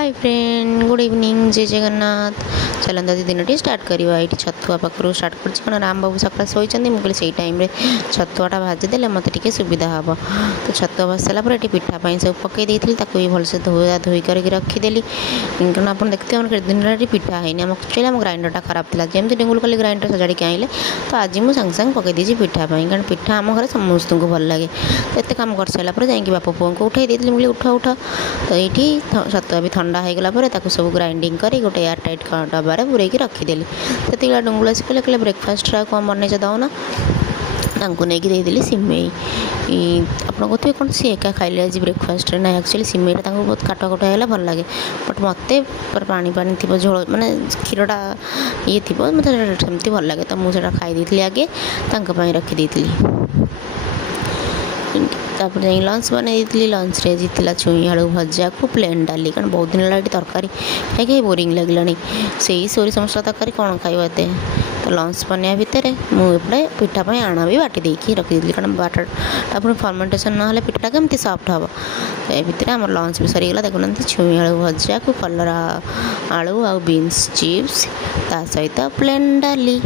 Hi friend good evening जय जगन्नाथ। चलता आज दिन स्टार्ट करवा ये छतुआ पाखु स्टार्ट कर राम बाबू सकाल शोचती मुझे से टाइम छतुआटा भाजीदे मत टे सुविधा हम। तो छतुआ भाजी सारापर ये पिठापाई सब पकई देती भी भलसे धोआ धोई कर रखीदेली कारण आप देखते हैं दिन पिठा है एक्चुअली आम ग्राइंडरटा खराब था जमी डेंगुल कल ग्राइंडर सजाड़ी आइले तो आज मुझे सांगे सांगे पकई देती पिठापाई कारण पिठा आम घर समस्त को भल लगे। तो एत कम कर सारापर जा बापा पुओं को उठाई देती मुझे उठा उठा तो ये छतुआ भी ठंडा होगला सब ग्राइंडिंग कर गोटे एयर टाइट डबार पूरे रखीदेली। से डुंगुल आस कहले ब्रेकफास्ट कौन बनईच दौना नहीं देदेली सिमेई। आप कहते कौन सी एका खाइले आज ब्रेकफास्ट ना एक्चुअली सिमेईटा बहुत काटा कटा है भल लगे बट मत पानी पानी थी झोल माने क्षीरटा ये थी मत सेमती भल लगे तो मुझे खाई आगे रखी तापर जा लंच बनई लंच रे जीतला छुई आलू भजा को प्लेन डाली कारण बहुत दिन है तरकारी खाई बोरिंग लगलानी से सोरिष मसला तरकारी कौन खाइब एत। तो लंच बनवा भितर मुझे पिठापाई आण भी बाटी देकी रखीदी कारण बाटा पुणी फर्मेंटेसन ना पिठाटा केमती सफ्ट हम। तो ये भितर आम लंच भी सरीगला देखुना छुई आलू भजा को कलरा आलू आ बीन्स चिप्स ता सहित प्लेन डाली।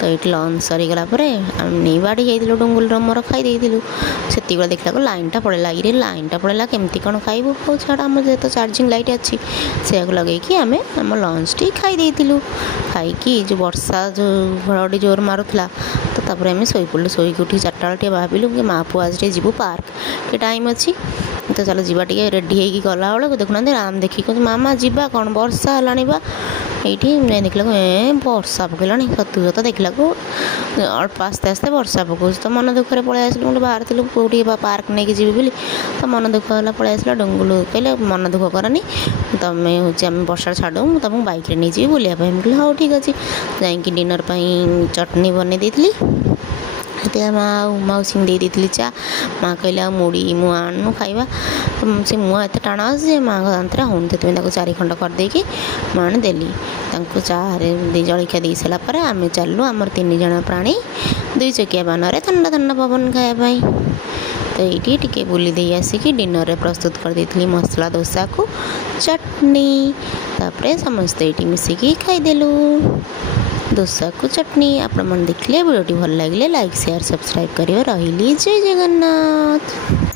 तो ये लंच सरीगला नहीं बाड़ी जाइलु डुंगुल मोर खाई से देखला लाइनटा पड़ेगा ये लाइनटा पड़ेगा केमती कौन खाइबू हो छाड़ आम जो चार्जिंग लाइट अच्छी से लगे आम आम लंच टी खाई खाई जो वर्षा जो घड़घड़ी जोर मारूला तो तापर आम शोपड़ू शोक उठी 4टा बेले भाविलु कि माँ पुआ आज जीवु पार्क के टाइम अच्छी तो चलो जीवा टे रेडी होगी गला बेलू देखुना राम देखिए मामा जीवा कौन वर्षा है बा ये देखला वर्षा पकड़ा सतु सत देखला अल्प आस्ते आस्ते वर्षा पकाऊ तो मन दुखे पलि आस बाहर थी कौटी पार्क नहीं जी बोली तो मन दुख है पलि आसला डुंगुल कहले मन दुख करनी तुम्हें हूँ आम वर्षा छाड़ू मुझे तुमको बैक नहीं जी बुलाया मुझे हाँ ठीक अच्छे जा डिनर चटनी बनई देती माँ मौसी दे दी चा माँ कहले मुड़ी मुआ आनु खाइबा से मुआ एत टाण आसे माँ दांतरे हूँ से 4 खंड करदेकी माँ देली चाहे जलखिया दे सारापर आम चलू आमर 3 जन प्राणी 2 चकिया बानर ठंडा ठंडा पवन खायापाई। तो ये टे बुली दे आसिकी डिनर प्रस्तुत कर देती मसला डोसा को चटनी तापर समस्ते ये मिसिकी खाईदेलु डोसा को चटनी। आप देखले वीडियो भल लगे लाइक शेयर सब्सक्राइब करियो रही जय जगन्नाथ।